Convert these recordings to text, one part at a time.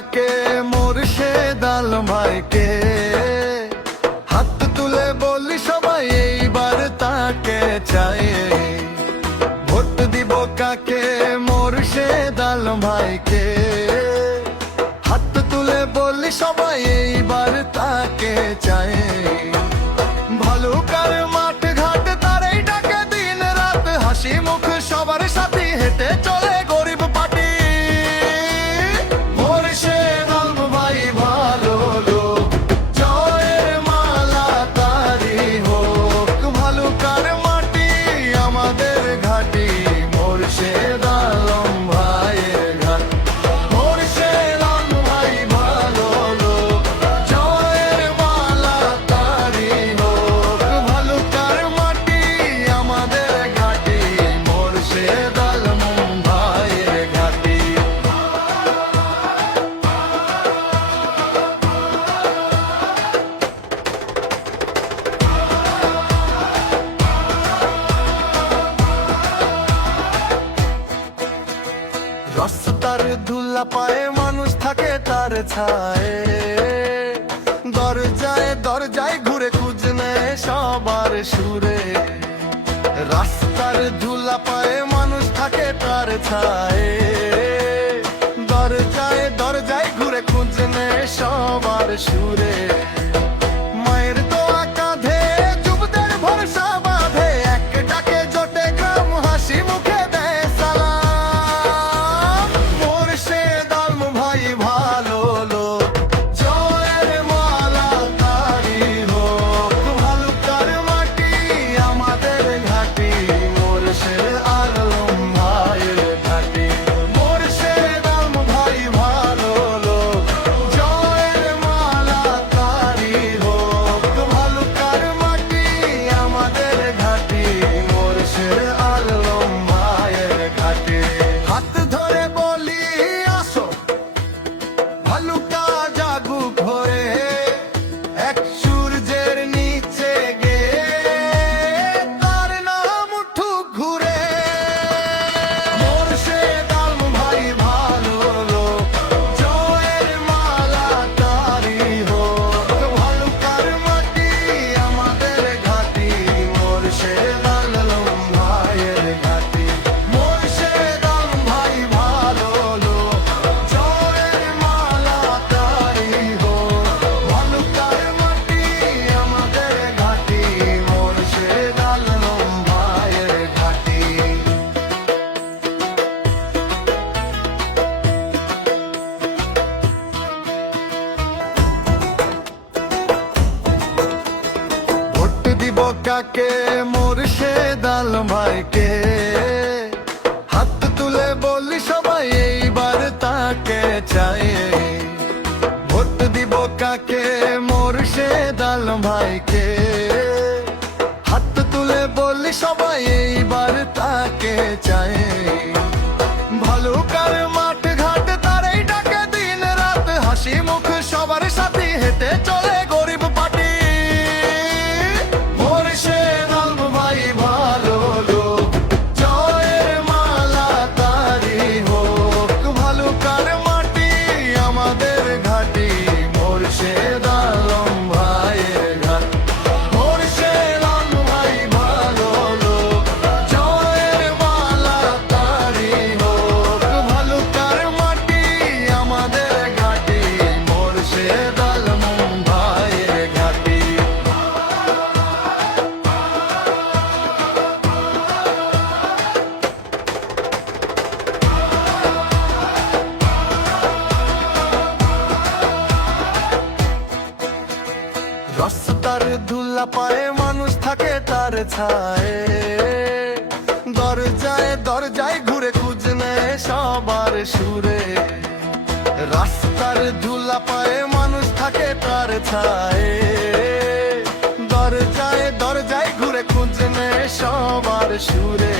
কাকে মুর্শেদ আলম ভাইকে, হাত তুলে বলি সবাই এইবার তাকে চাই। ভোট দিব কাকে মুর্শেদ আলম ভাইকে, হাত তুলে বলি সবাই এইবার তাকে চাই। ভালুকার মাঠ ঘাট তারাই ডাকে দিন রাত, হাসি মুখ সবার সাথে হেঁটে চলে গরিব পাটি। মুর্শেদ আলম ভাই ভালো লোক, জয়ের মালা তারি হোক। ভালুকার মাটি আমাদের ঘাটি, মুর্শেদ আলম ভাইয়ের ঘাট। মুর্শেদ আলম ভাই ভালো লোক, জয়ের মালা তারি হোক। ভালুকার মাটি আমাদের ঘাটি, মুর্শেদ আলম ভাইয়ের ঘাটি। রাস্তার ধুলা পায়ে মানুষ থাকে তার ছায়ে, দরজায় দরজায় ঘুরে খুঁজ নেয় সবার সুরে। রাস্তার ধুলা পায়ে মানুষ থাকে তার ছায়ে, দরজায় দরজায় ঘুরে খুঁজ নেয় সবার সুরে। মায়ের দোয়া কাঁধে যুবদের ভরসা বাঁধে, এক ডাকে জোটে গ্রাম হাসি মুখে দেয় সালাম। মুর্শেদ আলম ভাই ভালো লোক, জয়ের মালা তারি হোক। ভালুকার মাটি আমাদের ঘাটি, মুর্শেদ আলম ভাইয়ের ঘাটি। মুর্শেদ আলম ভাই ভালো লোক, জয়ের মালা তারি হোক। ভালুকার মাটি আমাদের ঘাটি, মুর্শেদ আলম ভাইয়ের ঘাটি। হাত ধরে বলি আসো ভালুকা জাগুক হয়ে, এক সূর্যের নিচে গে তার নাম উঠুক ঘুরে। মুর্শেদ আলম ভাই ভালো লোক, জয়ের মালা তারি হোক। ভালুকার মাটি আমাদের ঘাটি, মুর্শেদ আলম ভাইয়ের ঘাটি। মুর্শেদ আলম ভাই ভালো লোক, জয়ের মালা তারি হোক। ভালুকার মাটি আমাদের ঘাটি, মুর্শেদ আলম ভাইয়ের ঘাটি। ভোট দিব কাকে মুর্শেদ আলম ভাইকে, হাত তুলে বলি সবাই এইবার তাকে চাই। ভোট দিব কাকে মুর্শেদ আলম ভাইকে, হাত তুলে বলি সবাই এইবার তাকে চাই। ভালুকার মাঠ ঘাট তারাই ডাকে দিন রাত, হাসি মুখ সবার সাথে হেঁটে চলে গরিব পাটি। মুর্শেদ আলম ভাই ভালো লোক, জয়ের মালা তারি হোক। ভালুকার মাটি আমাদের ঘাটি, মুর্শেদ আলম ভাইয়ের ঘাট। মুর্শেদ আলম ভাই ভালো লোক, জয়ের মালা তারি হোক। ভালুকার মাটি আমাদের ঘাটি, মুর্শেদ আলম ভাইয়ের ঘাটি। রাস্তার ধুলা পায়ে মানুষ থাকে তার ছায়ে, দরজায় দরজায় ঘুরে খুঁজ নেয় সবার সুরে। রাস্তার ধুলা পায়ে মানুষ থাকে তার ছায়ে, দরজায় দরজায় ঘুরে খুঁজ নেয় সবার সুরে।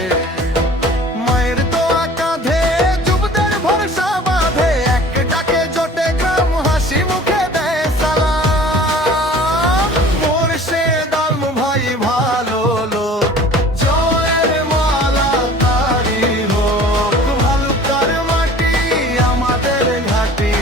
মায়ের দোয়া কাঁধে যুবদের ভরসা বাঁধে, এক ডাকে জোটে গ্রাম হাসি মুখে দেয় সালাম। মুর্শেদ আলম ভাই ভালো লোক, জয়ের মালা তারি হোক। ভালুকার মাটি আমাদের ঘাটি,